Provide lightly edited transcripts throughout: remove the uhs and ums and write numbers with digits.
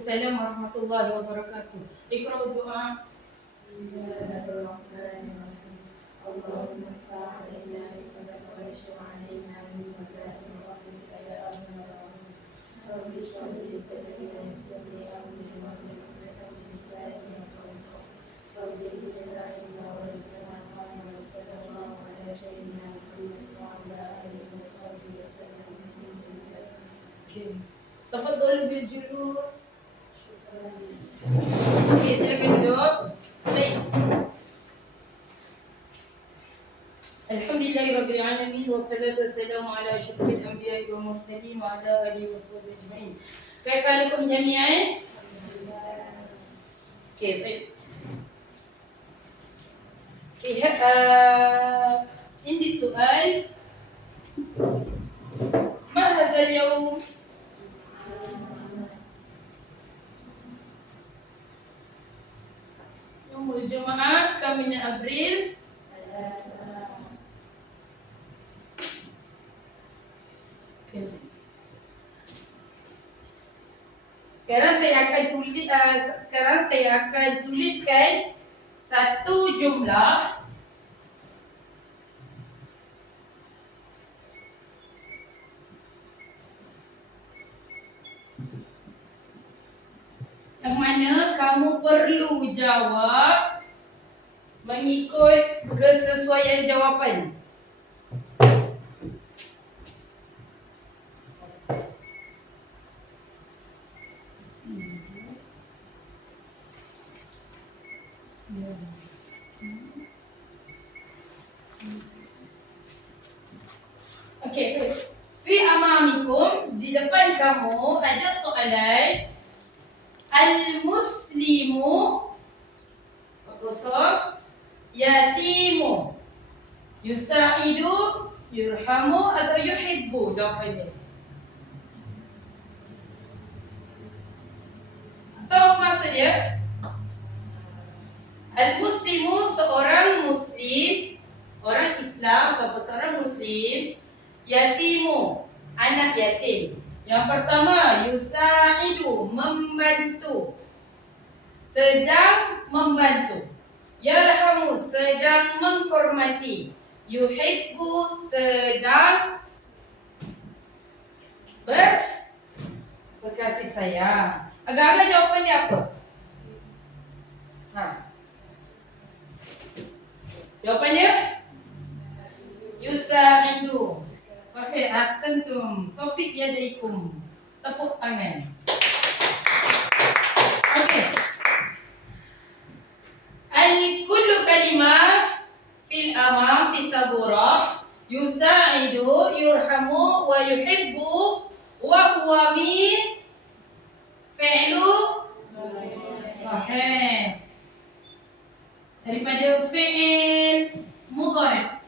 Waalaikumsalam warahmatullahi wabarakatuh. Iqra doa. Bismillahirrahmanirrahim. Allahumma iftah alaina hikmataka wa yashfa alaina min khaza'in rahmatika ya arhamar rahimin. Rabbi shrah li sadri wa yassir li amri wahlul 'uqdatam min lisani yafqahu qawli. Rabbi zidna ilma warzuqna fahma wa sallallahu ala sayyidina Muhammad wa ala alihi wa sahbihi wa sallam. Okay. Tafadhal bil julus. Okay, silakan duduk. Baik. Alhamdulillahirabbil alamin wassalatu wassalamu ala asyrafil anbiya'i wal mursalin wa ala alihi washabbihi ajma'in. Kaifa halakum jami'an? Okay, baik. عندي سؤال. ما هذا اليوم؟ يوم الجمعة. كم من أبريل؟ Sekarang saya akan tuliskan satu jumlah yang mana kamu perlu jawab mengikut kesesuaian jawapan. Okey, fi amamikum, di depan kamu ada soalan. Al-muslimu kosong yatimu yusa'idu yurhamu atau yuhibbu, jawapannya. Atau maksudnya al-muslimu seorang muslim, orang Islam atau seorang muslim, yatimu anak yatim. Yang pertama, yusa'idu membantu, sedang membantu. Yarhamu sedang menghormati. Yuhibbu sedang berkasih sayang. Agak-agak jawapannya apa? Jawapannya yusa'idu. Sahih, ahsantum. Sofiq yadaikum. Tepuk tangan. Okey. Al-kullu kalimah fil amam fi saburah yusa'idu yurhamu wa yuhibbu wa huwa min fi'lu sahih. Daripada fi'il mudhari'.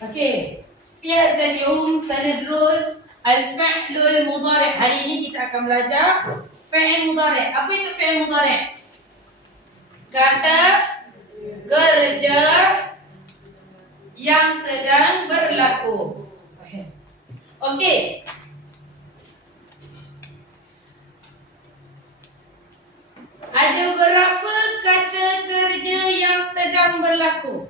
Okey. Fi hadzal yawm sanadrus al-fi'lul mudhari'. Hari ini kita akan belajar fi'il mudhari'. Apa itu fi'il mudhari'? Kata kerja yang sedang berlaku. Sahih. Okey. Ada berapa kata kerja yang sedang berlaku?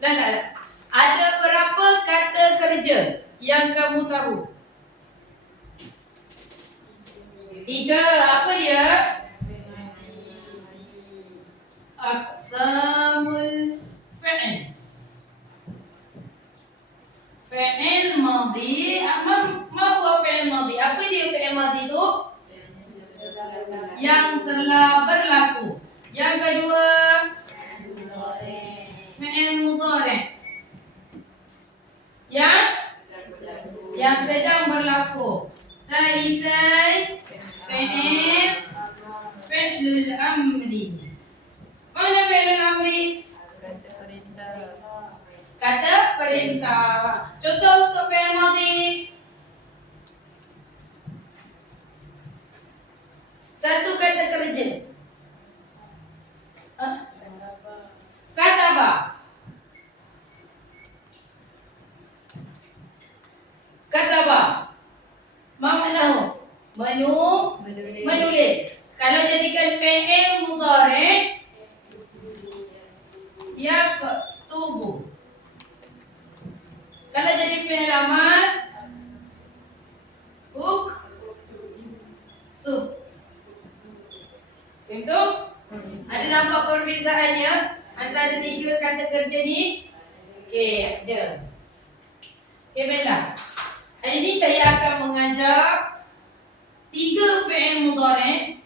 La. Ada berapa kata kerja yang kamu tahu? 3. Apa dia? Aqsamul fi'il. Fi'il madhi. Ma huwa fi'il madhi? Apa dia fi'il madhi tu? Yang telah berlaku. Yang kedua, fi'il mudhari'. Yang sedang berlaku. Salisan, fi'lul amri. Mana fi'lul amri? Kata perintah. Contoh untuk fi'il madhi. Satu kata kerja. Kata apa? Kata apa? Ma maknahu? Menulis. Kalau jadikan fi'il mudhari' yaktubu. Kalau jadi fi'il amar uktub. Betul? Ada nampak perbezaannya antara 3 kata kerja ni? Okey, ada. Okey, baiklah. Hari ni saya akan mengajar 3 fi'il mudhari'.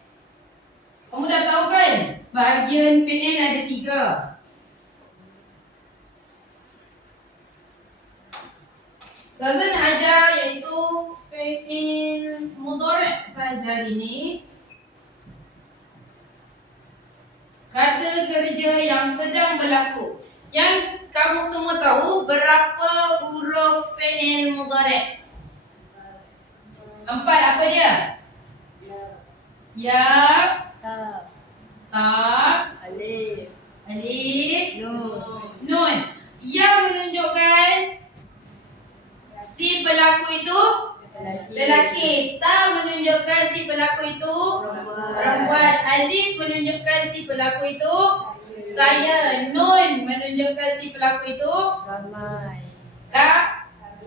Kamu dah tahu kan? Bahagian fi'il ada 3. Saya nak ajar iaitu fi'il mudhari' saja hari ni. Kata kerja yang sedang berlaku. Yang kamu semua tahu berapa huruf fi'il mudhari'? 4. Apa dia? Ya, ta, Alif, alif, Nun. nun. Yang menunjukkan si pelaku itu lelaki. Ta menunjukkan si pelaku itu perempuan. Alif menunjukkan si pelaku itu saya. Nun menunjukkan si pelaku itu Ramai.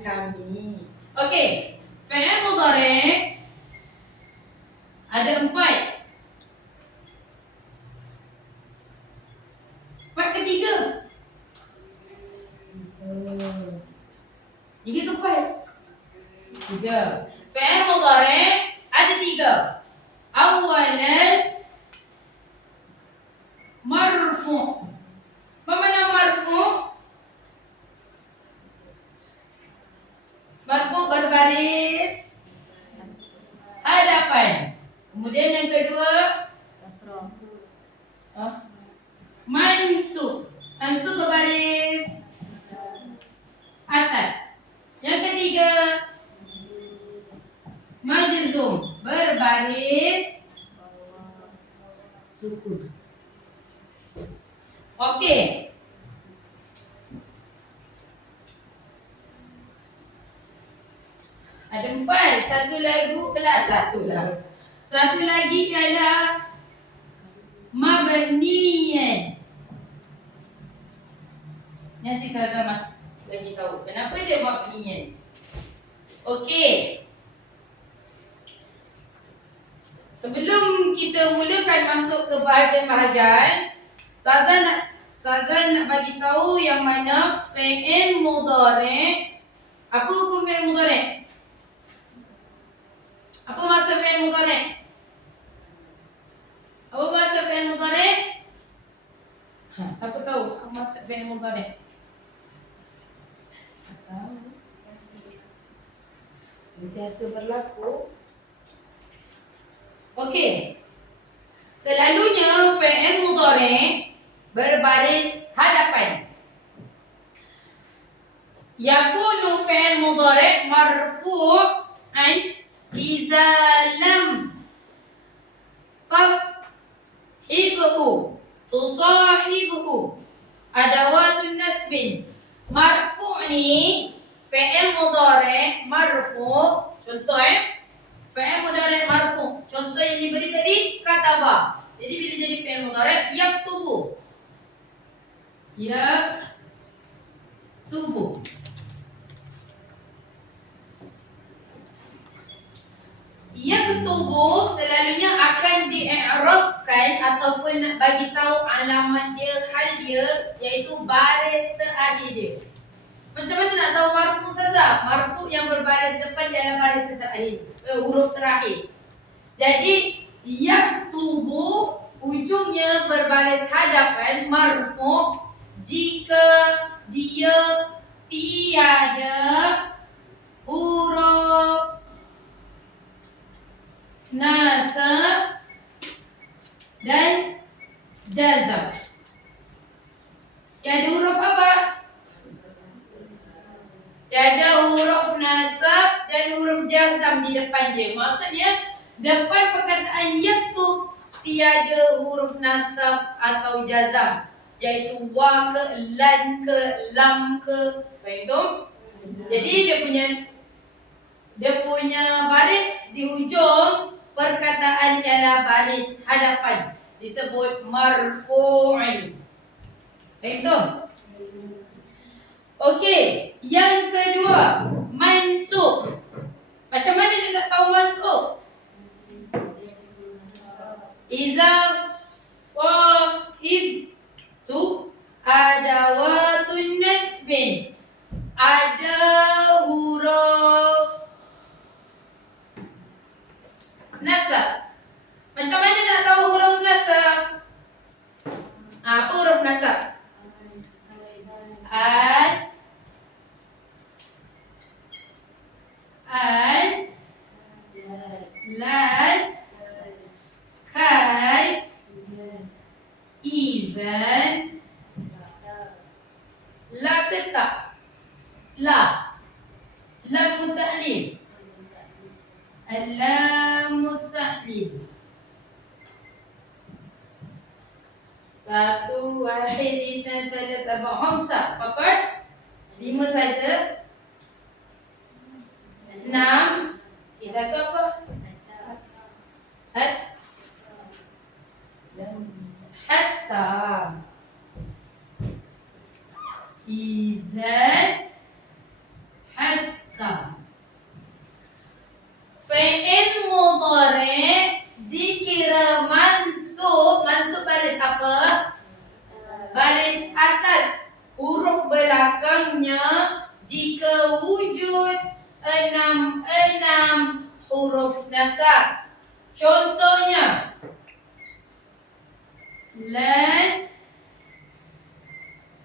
kami. Okey. Fi'il mudhari' ada 4. 4 ke 3? 3 ke 4? 3. Fi'il mudhari' ada 3. Awalan marfu'. Apa makna marfu'? Marfu' berbaris hadapan. Kemudian yang kedua Kasrah. mansub. Mansub berbaris atas. Yang ketiga majzum berbaris sukun. Okey. Ada 4. Satu lagi ialah mabniyan. Nanti saya bagi tahu kenapa dia mabniyan. Okey. Sebelum kita mulakan masuk ke bahagian-bahagian, Saza nak bagi tahu yang mana fi'il mudhari'. Apa hukum fi'il mudhari'? Apa maksud fi'il mudhari'? Apa maksud fi'il mudhari'? Siapa tahu apa maksud fi'il mudhari'? Tak tahu. Sentiasa berlaku. Okey. Selalunya fi'il mudhari' berbaris hadapan. Yakunu fi'il mudhari' marfu'an idza lam tusahibuhu adawatun nasbin. Marfu' ni fi'il mudhari' marfu'. Contoh fi'il mudhari' marfu'. Contoh yang diberi tadi kataba. Jadi bila jadi fi'il mudhari' yaktubu. Yaktubu. Yaktubu selalunya akan di'irabkan ataupun nak bagi tahu alamat dia, hal dia, iaitu baris terakhir dia. Macam mana nak tahu marfu' saja? Marfu' yang berbaris depan dalam baris terakhir, huruf terakhir. Jadi yaktubu ujungnya berbaris hadapan marfu' jika dia tiada huruf nasab dan jazam. Tiada huruf apa? Tiada huruf nasab dan huruf jazam di depan dia. Maksudnya depan perkataan yaktub tiada huruf nasab atau jazam, iaitu wa ke, lan ke, lam ke. Faham tu? Jadi dia punya dia punya baris di ujung perkataan ialah baris hadapan. Disebut marfu'in. Faham tu? Okey, yang kedua, mansub. Macam mana dia nak tahu mansub? Iza sahib tu adawatun nasbin. Ada huruf nasab. Macam mana nak tahu huruf nasab? Apa huruf nasab? An, lan, kai, izan, la ke tak? La. Lam muta'lim. Lam muta'lim. Satu, wahid, isnan, salas, arba, khamsa. Fakat 5 saja. 6. Satu apa? Hatta. Izan, hatta. Fi'il mudhari' dikira mansub. Mansub baris apa? Baris atas. Huruf belakangnya jika wujud 6 huruf nasab. Contohnya lan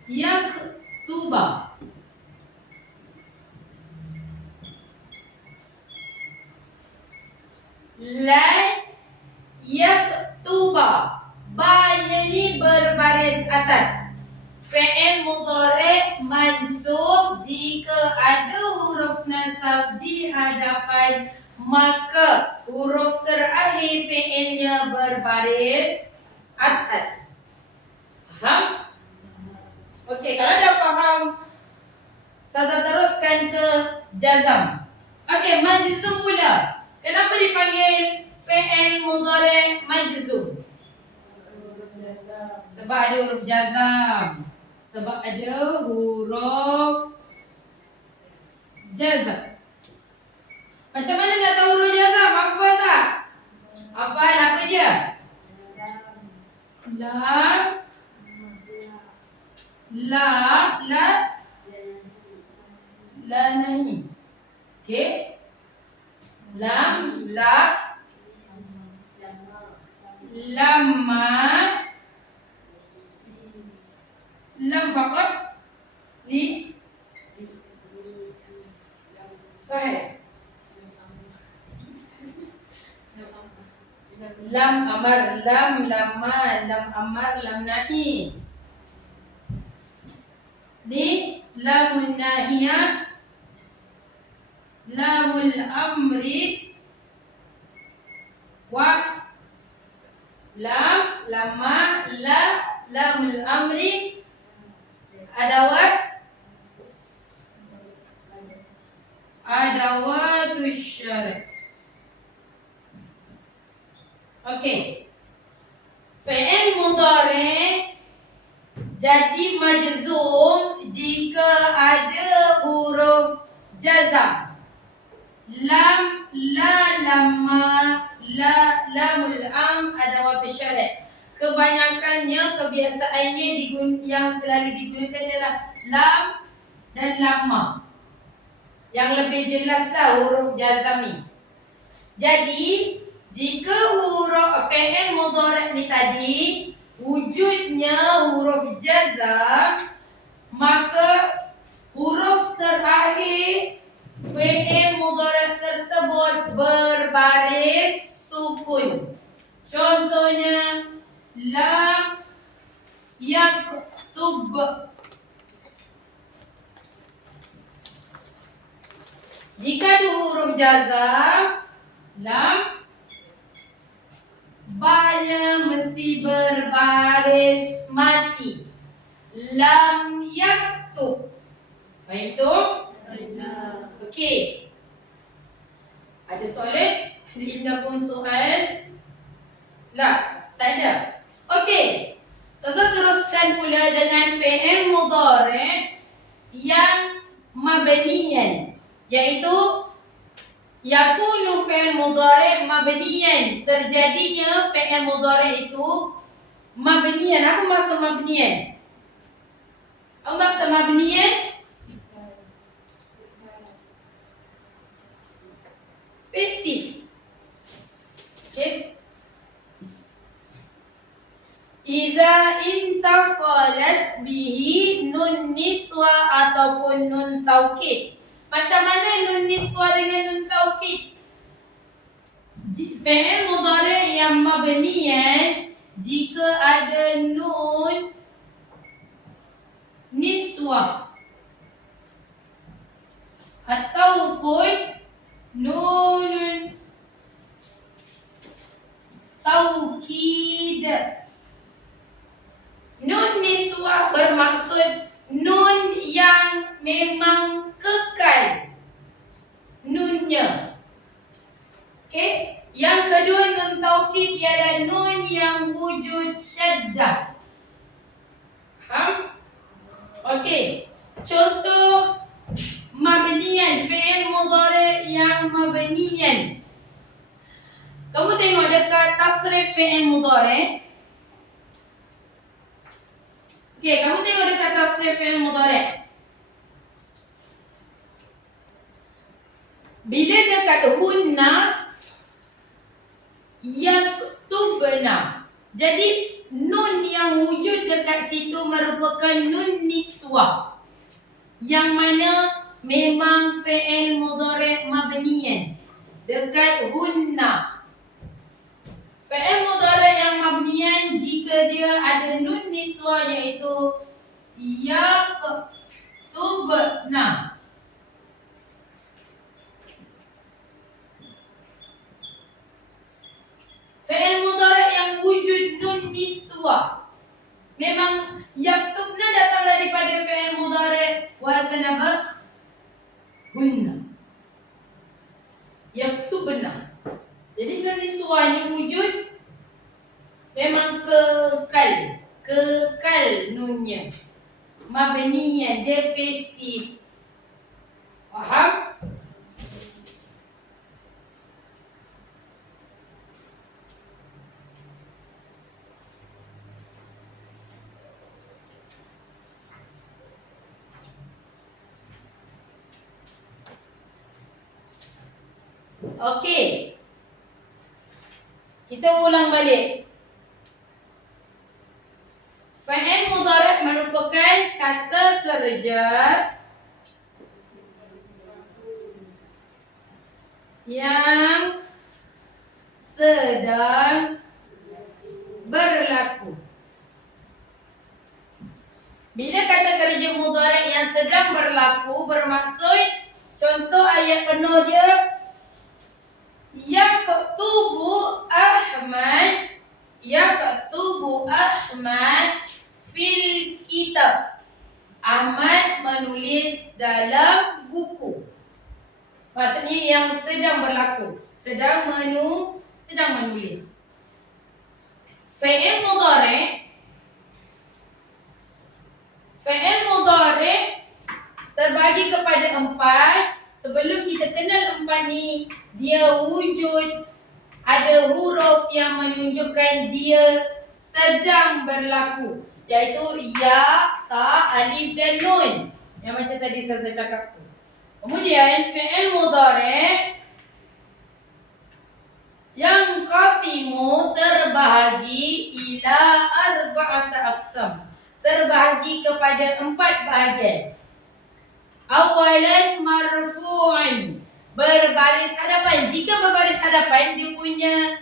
yaktuba. Lan yaktuba. Ba-nya ni berbaris atas. Fi'il mudhari' mansub jika ada huruf nasab di hadapan, maka huruf terakhir fi'ilnya berbaris atas. Faham? Okey, kalau dah faham, saya teruskan ke jazam. Okey, majzum pula. Kenapa dipanggil fi'il mudhari' majzum? Sebab ada huruf jazam. Sebab ada huruf jazam. Macam mana nak tahu huruf jazam? Hafal tak? Hafal apa dia? Lam, la nahi. Okey. Lam, la, lamma, lam faqat, li, sahih. Lam amar, lam lamma, lam amar, lam nahi. Di lamun nahiyah, lamul amri, wa lam, lamma, la, lamul amri, adawatus syara'. Okey. Fi'il mudhari' jadi majzum jika ada huruf jazam. Lam, la, lamma, la, lamul am, adawatus syara'. Kebanyakannya, kebiasaannya yang selalu digunakan adalah lam dan lamma. Yang lebih jelaslah huruf jazam ni. Jadi, jika huruf fi'il mudhari' ni tadi wujudnya huruf jazam, maka huruf terakhir fi'il mudhari' tersebut berbaris sukun. Contohnya lam yaktub. Jika ada huruf jazam, lam, ba-nya mesti berbaris mati. Lam yaktub. Faham tu? Okey. Ada soalan? Hal indakum soal? La, tak ada. Okey. Ustazah teruskan pula dengan fi'il mudhari' yang mabniyan, iaitu yakunu fi'il mudhari' mabniyan. Terjadinya fi'il mudhari' itu mabniyan. Apa maksud mabniyan? Apa maksud mabniyan? Pasif. Okay. Iza intasalat bihi nun niswa ataupun nun taukid. Macam mana nun niswa dengan nun taukid? Fi'il mudhari' yang mabniyan jika ada nun niswa ataupun nun taukid. Nun niswah bermaksud nun yang memang kekal nunnya. Okey, yang kedua nun taukid ialah nun yang wujud syaddah. Faham? Okey, contoh mabniyan, fi'il mudhari' yang mabniyan. Kamu tengok dekat tasrif fi'il mudhari'. Okey, kamu tengok dekat tasrif fi'il mudhari'. Bila dekat hunna yaktubna, jadi nun yang wujud dekat situ merupakan nun niswah, yang mana memang fi'il mudhari' mabniyan dekat hunna. Fi'il mudhari' yang mabniyan jika dia ada nun niswah iaitu yaktubna. Fi'il mudhari' yang wujud nun niswah, memang yaktubna datang daripada fi'il mudhari' wazan apa? Hunna. Yaktubna. Jadi nun niswahnya wujud, memang kekal nunnya. Mabniyan, dia pasif. Faham? Okey. Kita ulang balik. Fi'il mudhari' merupakan kata kerja yang sedang berlaku. Bila kata kerja mudhari' yang sedang berlaku bermaksud, contoh ayat penuh dia, yaktubu Ahmad fil kitab. Ahmad menulis dalam buku. Maksudnya yang sedang berlaku, sedang menulis. Fi'il mudhari' terbagi kepada 4. Sebelum kita kenal 4 ni, dia wujud ada huruf yang menunjukkan dia sedang berlaku, iaitu ya, ta, alif dan nun, yang macam tadi saya cakap tu. Kemudian fi'il mudhari' yang qasimu terbahagi ila arba'ata aqsam, terbahagi kepada 4 bahagian. Awalan marfu'an, berbaris hadapan. Jika berbaris hadapan, dia punya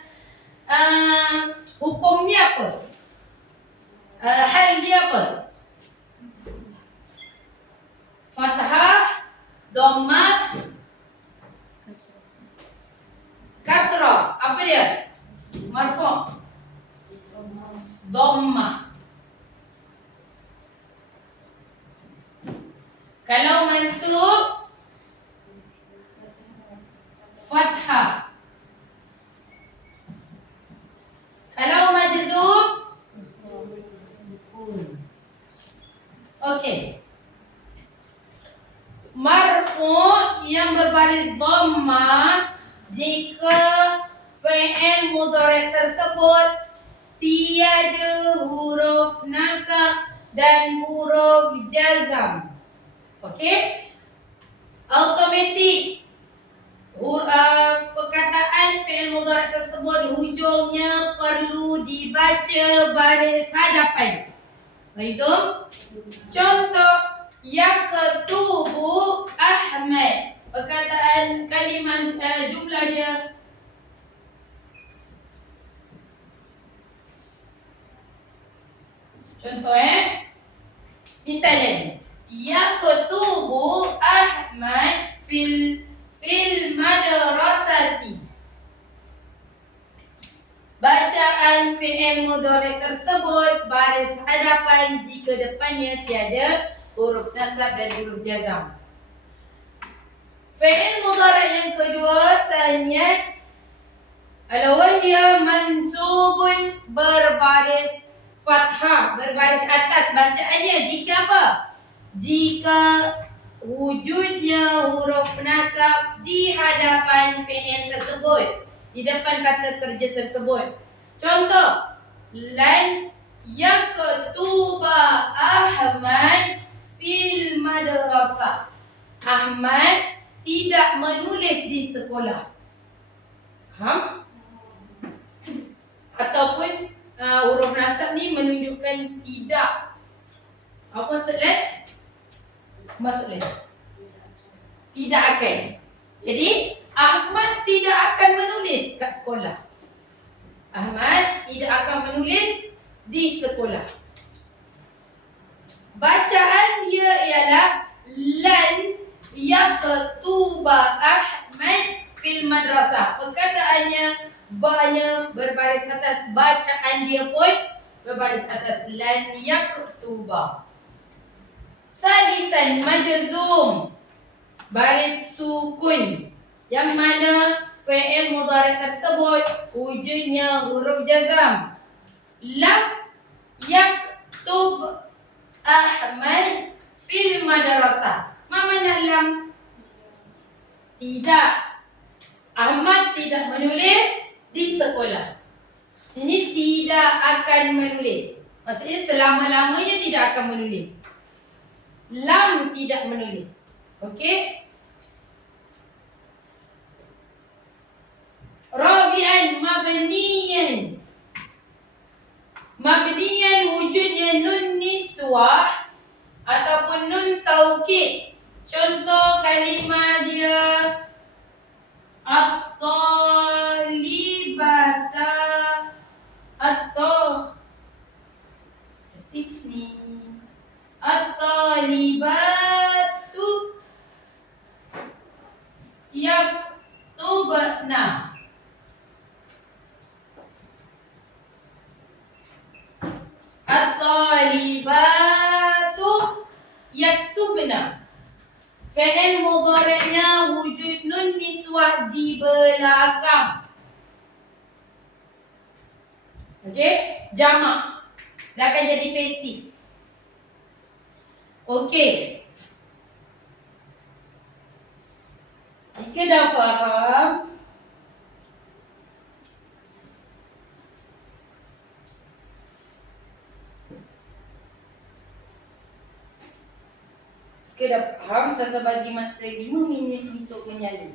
hukum dia apa? Hal dia apa? Fathah, dhammah, kasrah. Apa dia? Marfu', dhammah. Kalau mansub, fathah. jika fi'il mudhari' tersebut tiada huruf nasab dan huruf jazam. Okey? Automatik perkataan fi'il mudhari' tersebut hujungnya perlu dibaca baris hadapan. Faham? Contoh, yaktubu Ahmad. Perkataan kalimat jumlah dia contoh misalnya yaktubu Ahmad fil madrasati. Bacaan fi'il mudhari' tersebut baris hadapan jika depannya tiada huruf nasab dan huruf jazam. Fi'il mudhari' yang kedua saniyat al-wahya mansubun berbaris fathah, berbaris atas. Bacaannya jika apa? Jika wujudnya huruf nasab di hadapan fi'il tersebut, di depan kata kerja tersebut. Contoh, lan yaktuba Ahmad fil madrasah. Ahmad tidak menulis di sekolah. Faham? Ataupun huruf nasab ni menunjukkan tidak. Apa maksudnya? Maksudnya tidak akan. Jadi Ahmad tidak akan menulis kat sekolah. Ahmad tidak akan menulis di sekolah. Bacaan dia ialah lan yaktuba Ahmad fil madrasah. Perkataannya ba-nya berbaris atas, bacaan dia pun berbaris atas, lan yaktuba. Salisan majzum, baris sukun, yang mana fi'il mudhari' tersebut wujudnya huruf jazam. Lam yaktub Ahmad fil madrasah. Mana lam? Tidak. Ahmad tidak menulis di sekolah. Sini tidak akan menulis. Maksudnya selama-lamanya tidak akan menulis. Lam tidak menulis. Okey? Rabi'an mabniyan. Mabniyan wujudnya nun niswah ataupun nun taukid. Contoh kalimah dia at-talibata at-talibatu yaktubna. At-talibatu yaktubna. Fi'il mudhari'nya wujud nun niswah di belakang. Okey? Jamak. Dah akan jadi pasif. Okey. Jika dah faham, saya bagi masa 5 minit untuk menyanyi.